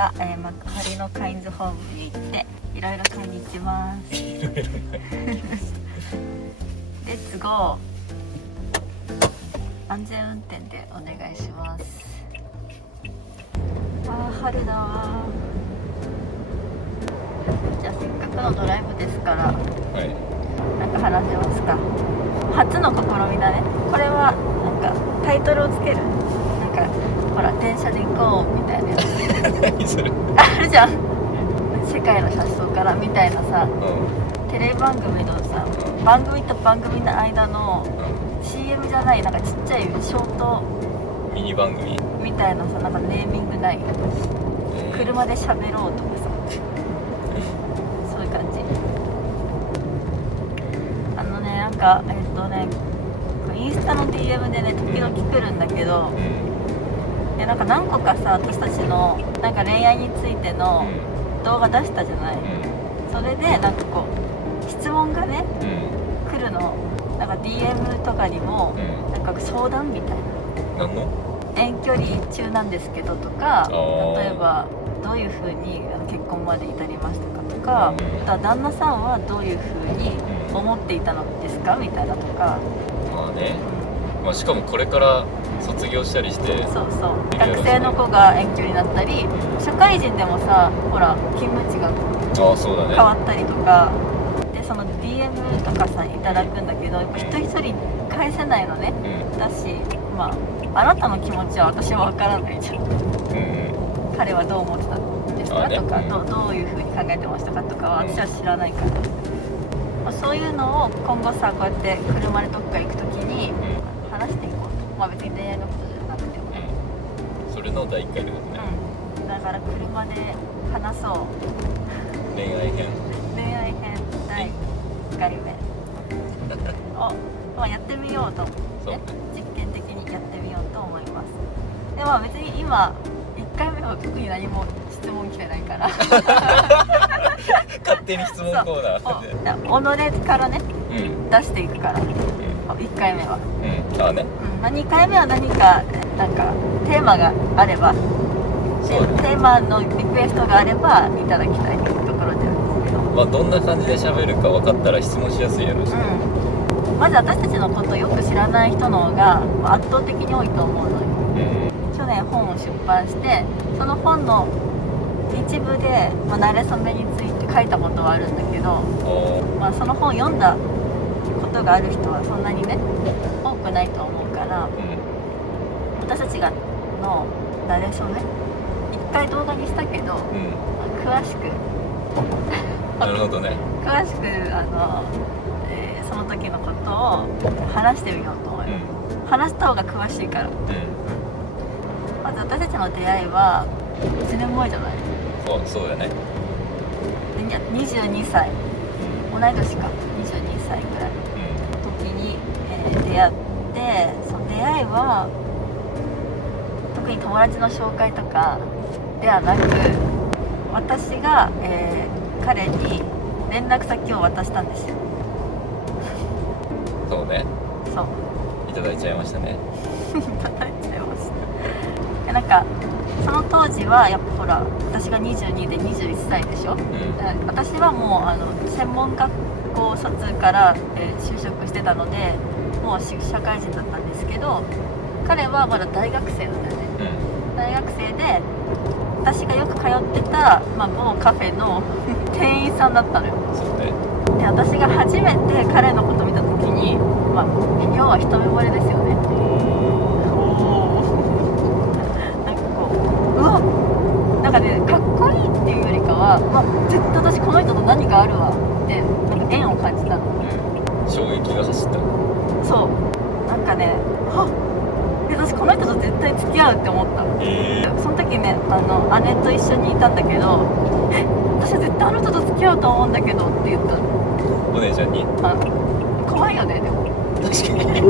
、幕張のカインズホームに行っていろいろ買いに行きますレッツゴー。安全運転でお願いします。あー春だわ。じゃあせっかくのドライブですから、なんか話しますか。初の試みだね。これはなんかタイトルをつける。なんかほら電車で行こうみたいなやつ何それあるじゃん。世界の車窓からみたいなさ、テレビ番組のさ、番組と番組の間の CM じゃない、なんかちっちゃいショートミニ番組みたいなさ、なんかネーミングない。車で喋ろうとかさ、そういう感じ。なんかインスタの DM でね時々来るんだけど、なんか何個かさ私たちのなんか恋愛についての動画出したじゃない。それでなんかこう質問がね、来るの。なんか DM とかにも、なんか相談みたいな。何の？遠距離中なんですけどとか、例えばどういう風に結婚まで至りましたかとか、あとは旦那さんはどういう風に思っていたのですかみたいなとか。まあね、まあ、しかもこれから卒業したりして、そうそう、学生の子が遠距離になったり、社会人でもさ、ほら勤務地が変わったりとかで、その DM とかさいただくんだけど、やっぱ一人一人返せないのね、だし、まああなたの気持ちは私は分からないじゃん、彼はどう思ってたんですかとか、どういう風に考えてましたかとかは私は知らないから、そういうのを今後さ、こうやって車でどっか行くときに話していこうと。まあ別に恋愛のことじゃなくても、それの第1回目ですね。だから車で話そう。恋愛編第1回目まあやってみようと思って、実験的にやってみようと思います。でまあ別に今1回目は特に何も質問来てないから勝手に質問コーナーで己からね、出していくから、1回目は、2回目は何かなんかテーマがあれば、テーマのリクエストがあればいただきたいところであるんですけど、まあどんな感じで喋るか分かったら質問しやすいやろうし、まず私たちのことをよく知らない人の方が圧倒的に多いと思うのよ。去年本を出版して、その本の一部で、馴れ初めについて書いたことはあるんだけど、その本を読んだことがある人はそんなにね多くないと思うから、私たちがの馴れ初め1回動画にしたけど、詳しくなるほどね、詳しくその時のことを話してみようと思います。話した方が詳しいから。まず私たちの出会いは1年前じゃない？そうだね。22歳、同い年か。22歳ぐらいの時に、出会って、その出会いは特に友達の紹介とかではなく、私が、彼に連絡先を渡したんですよ。そうね。そう。いただいちゃいましたね。いただいちゃいました。なんかその当時はやっぱほら私が22で21歳でしょ、私はもう専門学校卒から、就職してたのでもう社会人だったんですけど、彼はまだ大学生なんだよね、大学生で私がよく通ってた、某カフェの店員さんだったのよ。そうね。で私が初めて彼のこと見た時に、要は一目惚れですよね。なんかね、かっこいいっていうよりかは、絶対私この人と何かあるわってなんか縁を感じたの。衝撃が走った。そう、なんかね、私この人と絶対付き合うって思ったの。その時ね、姉と一緒にいたんだけど、私は絶対あの人と付き合うと思うんだけどって言ったの。お姉ちゃんに。怖いよね。でも確かに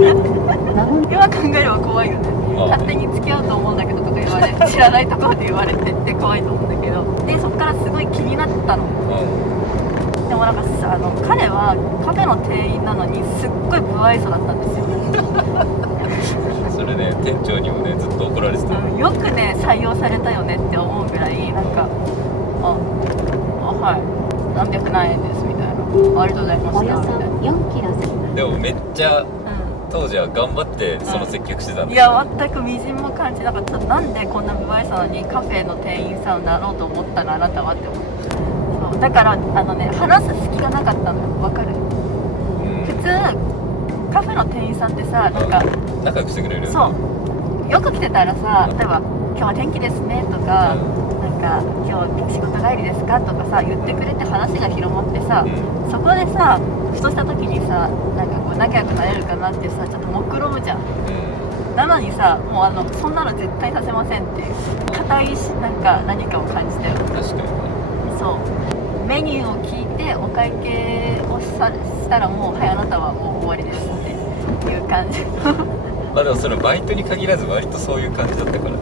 今考えれば怖いよね。勝手に付き合うと思うんだけどとか言われ知らないところで言われてって怖いと思うんだけど、でそっからすごい気になったの。でもなんかさ、彼はカフェの店員なのにすっごい不愛想だったんですよ。それれね店長にもねずっと怒られてた、よくね採用されたよねって思うぐらいなんかはい何百何円ですみたいなありがとうございましたみたいな4キロ先でもめっちゃ当時は頑張ってその接客してたんだ、いや全くみじんも感じなかった。なんでこんな無愛想にカフェの店員さんになろうと思ったのあなたはって思う。そうだから話す隙がなかったのよ。わかる、普通カフェの店員さんってさなんか仲良くしてくれる。そうよく来てたらさ例えば「今日は天気ですね」とか、なんか「今日仕事帰りですか?」とかさ言ってくれて話が広まってさ、そこでさふとした時にさなんかこう仲良くなれるかなってさちょっと目論むじゃん、なのにさもうそんなの絶対させませんっていう固いなんか何かを感じたよ。確かにね。そうメニューを聞いてお会計をしたらもうはいあなたはもう終わりですっていう感じまあでもそれバイトに限らず割とそういう感じだったからね。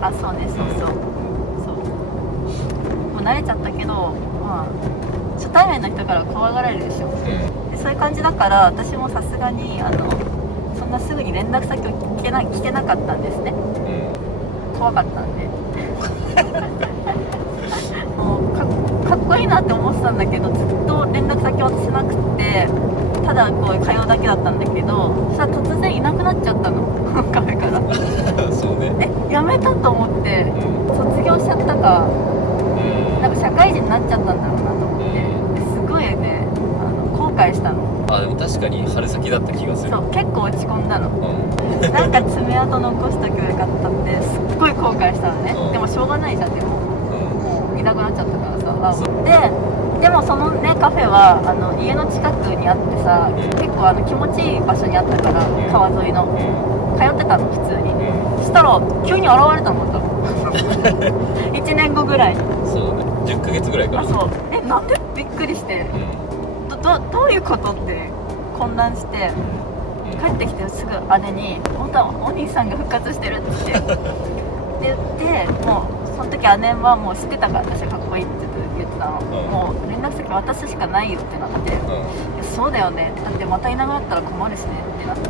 あそうねそうそう、そうもう慣れちゃったけどまあ初対面の人から怖がられるでしょ、でそういう感じだから私もさすがにそんなすぐに連絡先を聞けなかったんですね、怖かったんでもうかっこいいなって思ってたんだけどずっと連絡先渡せなくてただこう通うだけだったんだけどそしたら突然いなくなっちゃったのカフェからそうね。やめたと思って卒業しちゃったかなんか社会人になっちゃったんだろうなと思ってですごいね後悔したの。あでも確かに春先だった気がする。そう結構落ち込んだの、なんか爪痕残しとけばよかったってすっごい後悔したのね、でもしょうがないじゃん。でも、もういなくなっちゃったからさでもそのねカフェは家の近くにあってさ、結構気持ちいい場所にあったから川沿いの、通ってたの普通に、そしたら急に現れたのまた1年後ぐらいに。そうね10ヶ月ぐらいかな。あそうなんでびっくりして、どういうことって混乱して、帰ってきてすぐ姉に「本当はお兄さんが復活してる」って言ってもうその時姉はもう知ってたから私かっこいいって言ってたの、もう連絡先渡すしかないよってなって、いやそうだよねだってまたいなくなったら困るしねってなって、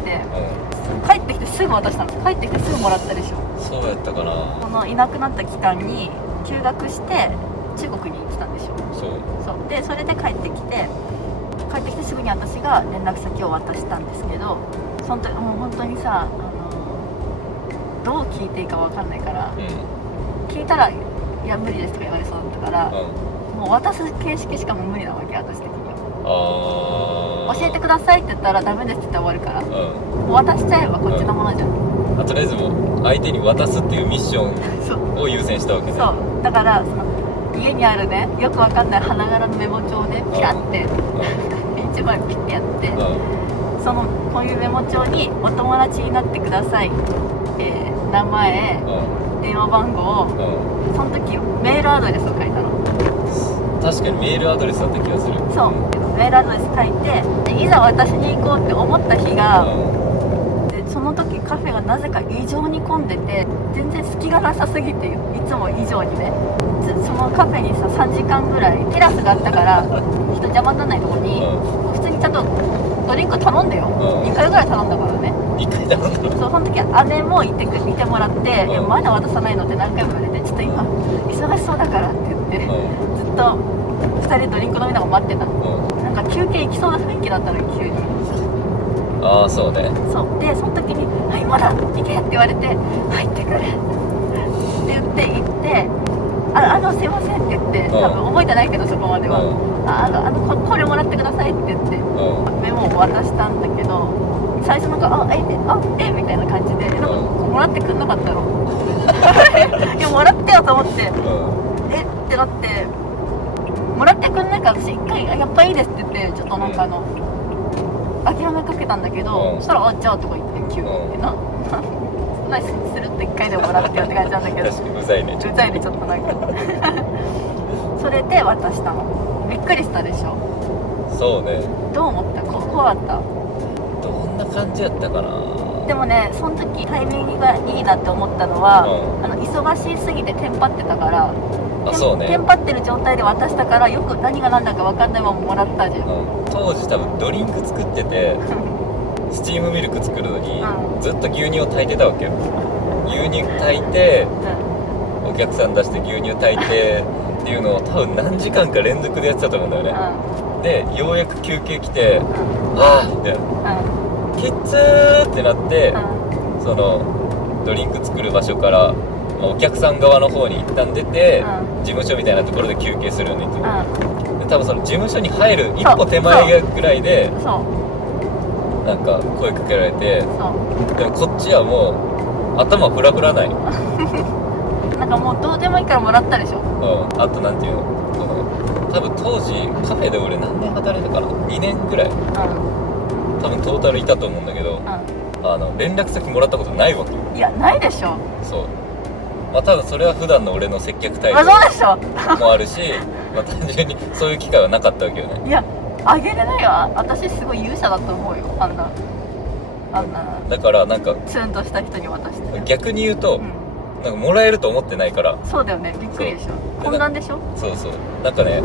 帰ってきてすぐ渡したの。帰ってきてすぐもらったでしょ。そうやったかな。このいなくなった期間に休学して中国に行ってたんでしょ。そうでそれで帰ってきてすぐに私が連絡先を渡したんですけど、その時もう本当にさどう聞いていいか分かんないから、聞いたら「いや無理です」とか言われそうだったから、もう渡す形式しかも無理なわけ私的には。教えてくださいって言ったらダメですって言ったら終わるから、もう渡しちゃえばこっちのものじゃん、とりあえずもう相手に渡すっていうミッションを優先したわけね。そうだから家にあるねよくわかんない花柄のメモ帳でピラって1枚ピッてやって、こういうメモ帳に「お友達になってください」名前、電話番号、その時メールアドレスを書いたの。確かにメールアドレスだった気がする。そうメールアドレス書いてでいざ私に行こうって思った日が、でその時カフェがなぜか異常に混んでて全然隙がなさすぎていつも以上にねそのカフェにさ3時間ぐらいテラスがあったから人邪魔にならないとこに、普通にちゃんとドリンク頼んでよ、2回ぐらい頼んだからね。1回頼んだの。そうその時姉もいてもらって「いやまだ渡さないの?」って何回も言われて「ちょっと今忙しそうだから」って言って、ずっと2人でドリンク飲みながら待ってたの、なんか休憩行きそうな雰囲気だったのよ急に。ああそうね。そうでその時に「はいまだ行け」って言われて「入ってくれ」って言って行って「すいません」って言って多分覚えてないけどそこまでは「これもらってください」って言ってメモを渡したんだけど、最初なんかみたいな感じでなんかもらってくんなかったのいやもらってよと思ってってなってもらってくんないから私一回「やっぱいいです」って言ってちょっとなんか諦めかけたんだけど、そしたら「じゃあ」とか言って急にナイスするって1回でもらってよって感じなんだけど確かにうざいね。うざいねちょっとなんかそれで渡したの。びっくりしたでしょ。そうね。どう思った？怖かった？どんな感じやったかな。でもねその時タイミングがいいなって思ったのは、忙しすぎてテンパってたからそうね、テンパってる状態で渡したからよく何が何だか分かんないままもらったじゃん、当時多分ドリンク作っててスチームミルク作るのにうんずっと牛乳を炊いてたわけよ。牛乳炊いてお客さん出して牛乳炊いてっていうのを多分何時間か連続でやってたと思うんだよね。でようやく休憩来てあーみたいなきっつーってなってそのドリンク作る場所からお客さん側の方に一旦出て事務所みたいなところで休憩するよねってで多分その事務所に入る一歩手前ぐらいでなんか声かけられてでもこっちはもう頭フラフラないなんかもうどうでもいいからもらったでしょ。あとなんていうの多分当時カフェで俺何年働いたかな2年ぐらい多分トータルいたと思うんだけど連絡先もらったことないわけよ。いやないでしょ。そうまあ多分それは普段の俺の接客態度そうでしょもあるしまあ単純にそういう機会はなかったわけよね。いやあげれないわ。私すごい勇者だと思うよ。あんなだからなんかツンとした人に渡して逆に言うと、なんかもらえると思ってないからそうだよね。びっくりでしょ。混乱でしょ。そうなんかね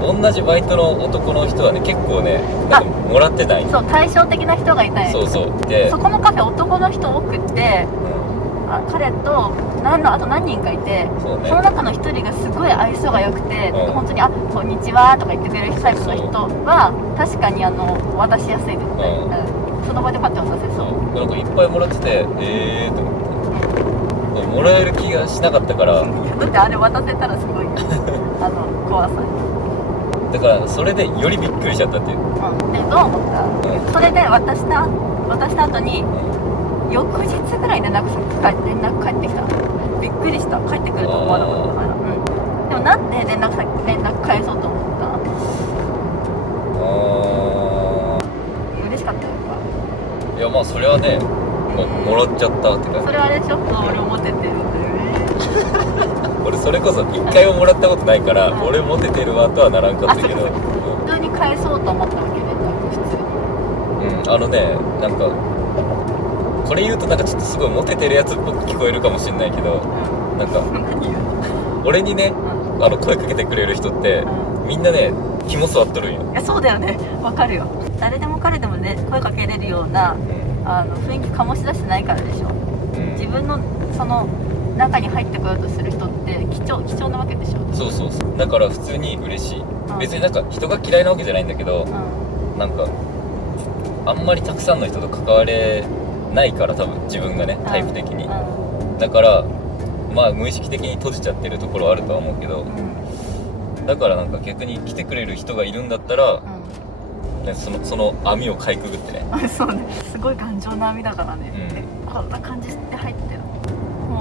同じバイトの男の人はね結構ねなんかもらってないそう対照的な人がいたんや。そうでそこのカフェ男の人多くって彼とあと何人かいて その中の一人がすごい愛想が良くて本当に「こんにちは」とか言ってくれるタイプの人は確かに渡しやすいですね。その場でパッて渡せそう。なんかいっぱいもらっててと思ってもらえる気がしなかったからだってあれ渡せたらすごい怖さだからそれでよりびっくりしちゃったっていう。でどう思った？それで渡した後に翌日ぐらい連絡返ってきた。びっくりした。帰ってくると思わなかったから。でもなんで連絡返そうと思った？嬉しかったよ。いやまあそれはねもらっちゃったって感じ。それはあれでしょ。俺モテてる俺それこそ1回ももらったことないから俺モテてるわとはならんかったけど普通に返そうと思ったわけね。普通になんかこれ言うとなんかちょっとすごいモテてるやつっぽく聞こえるかもしれないけどなんか俺にね声かけてくれる人ってみんなね肝据わっとるんよ。いやそうだよね。わかるよ。誰でも彼でもね声かけれるような雰囲気醸し出してないからでしょ。自分のその中に入ってこようとする人って貴重なわけでしょ。そうだから普通に嬉しい。別になんか人が嫌いなわけじゃないんだけどなんかあんまりたくさんの人と関われないから多分自分がねタイプ的にだからまあ無意識的に閉じちゃってるところはあるとは思うけどだからなんか逆に来てくれる人がいるんだったらその網をかいくぐってねそうね。すごい頑丈な網だからね。こんな感じで入ったよ。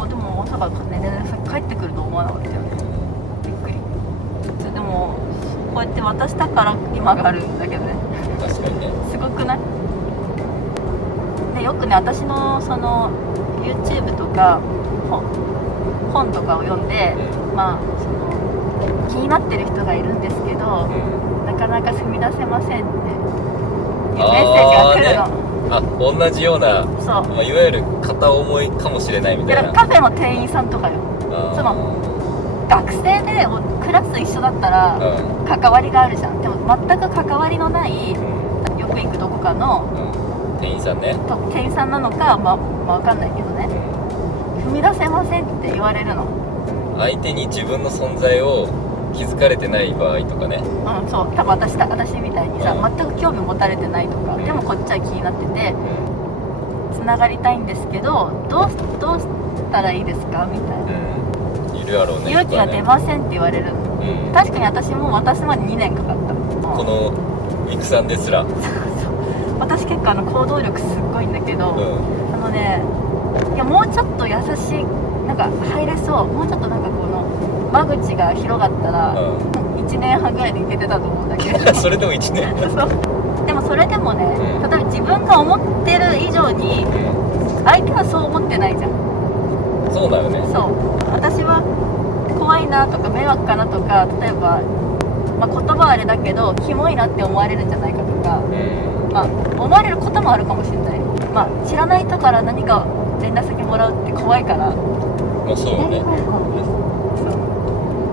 でもまさかね連絡先帰ってくると思わなかったよね。びっくり。でもこうやって渡したから今があるんだけどね。確かにね。すごくない？でよくね私のその YouTube とか本とかを読んでまあその気になってる人がいるんですけどなかなか踏み出せませんっていうメッセージが来るの。同じようなそう、いわゆる片思いかもしれないみたいな。カフェの店員さんとかよ。その学生でクラス一緒だったら関わりがあるじゃん。でも全く関わりのないよく行くどこかの店員さんね。店員さんなのかまあ分かんないけどね踏み出せませんって言われるの。相手に自分の存在を気づかれてない場合とかね。そう多分私みたいにさ全く興味持たれてないとかでもこっちは気になっててつながりたいんですけどどうしたらいいですかみたいな。いるやろうね。勇気が出ませんって言われるの。確かに私も渡すまで2年かかった。このミクさんですら私結構行動力すっごいんだけどいやもうちょっと優しいなんか入れそう。もうちょっとなんかこの間口が広がったら1年半ぐらいでいけてたと思うんだけどそれでも1年でもそれでもね例えば自分が思ってる以上に相手はそう思ってないじゃん。そうだよね。そう私は怖いなとか迷惑かなとか例えば、言葉はあれだけどキモいなって思われるんじゃないかとか、思われることもあるかもしれない。知らない人から何か連絡先もらうって怖いからそうね。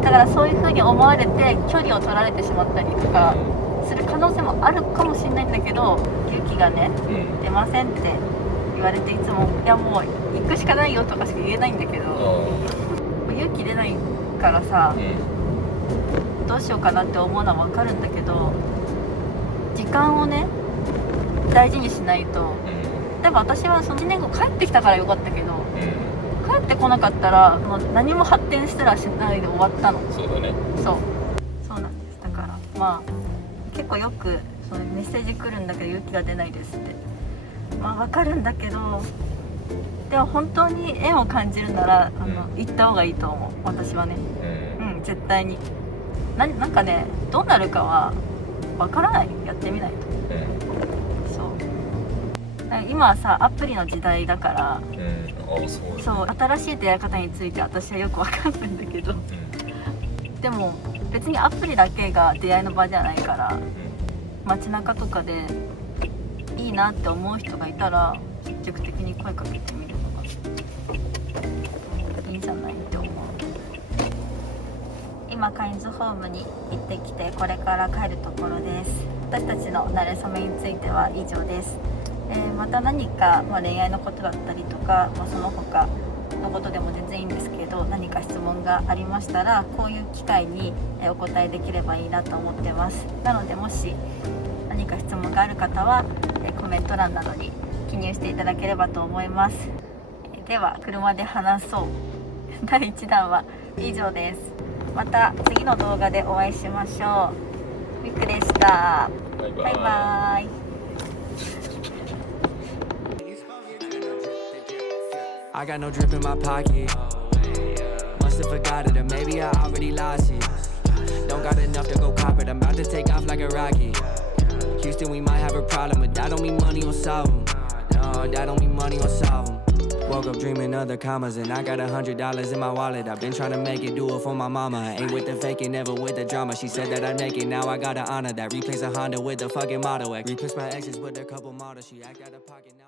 だからそういう風に思われて距離を取られてしまったりとかする可能性もあるかもしれないんだけど、勇気がね、出ませんって言われて、いつもいやもう行くしかないよとかしか言えないんだけど、勇気出ないからさ、どうしようかなって思うのは分かるんだけど、時間をね大事にしないと。でも私はその1年後帰ってきたからよかったけど、帰ってこなかったらもう何も発展したらしないで終わったの。そうだね。そうなんです。だからまあ結構よくそのメッセージ来るんだけど、勇気が出ないですって。まあ分かるんだけど、でも本当に縁を感じるなら行った方がいいと思う、私はね。絶対に。なんかね、どうなるかは分からない、やってみないと。今はさアプリの時代だから、そう新しい出会い方について私はよく分かんないんだけど、でも別にアプリだけが出会いの場じゃないから、街中とかでいいなって思う人がいたら積極的に声かけてみるのがいいんじゃないって思う。今カインズホームに行ってきて、これから帰るところです。私たちの馴れ初めについては以上です。また何か、恋愛のことだったりとか、その他のことでも全然いいんですけど、何か質問がありましたらこういう機会にお答えできればいいなと思ってます。なのでもし何か質問がある方はコメント欄などに記入していただければと思います。では車で話そう第1弾は以上です。また次の動画でお会いしましょう。ミクでした。バイバイ。I got no drip in my pocket. Must have forgot it, or maybe I already lost it. Don't got enough to go cop it. I'm about to take off like a rocket. Houston, we might have a problem, but that don't mean money will solve them. No, that don't mean money will solve them. Woke up dreaming of the commas, and I got $100 in my wallet. I've been trying to make it, do it for my mama. I ain't with the faking, never with the drama. She said that I'd make it, now I gotta honor that. Replace a Honda with the fucking Model X. Replace my exes with a couple models. She act out of pocket now.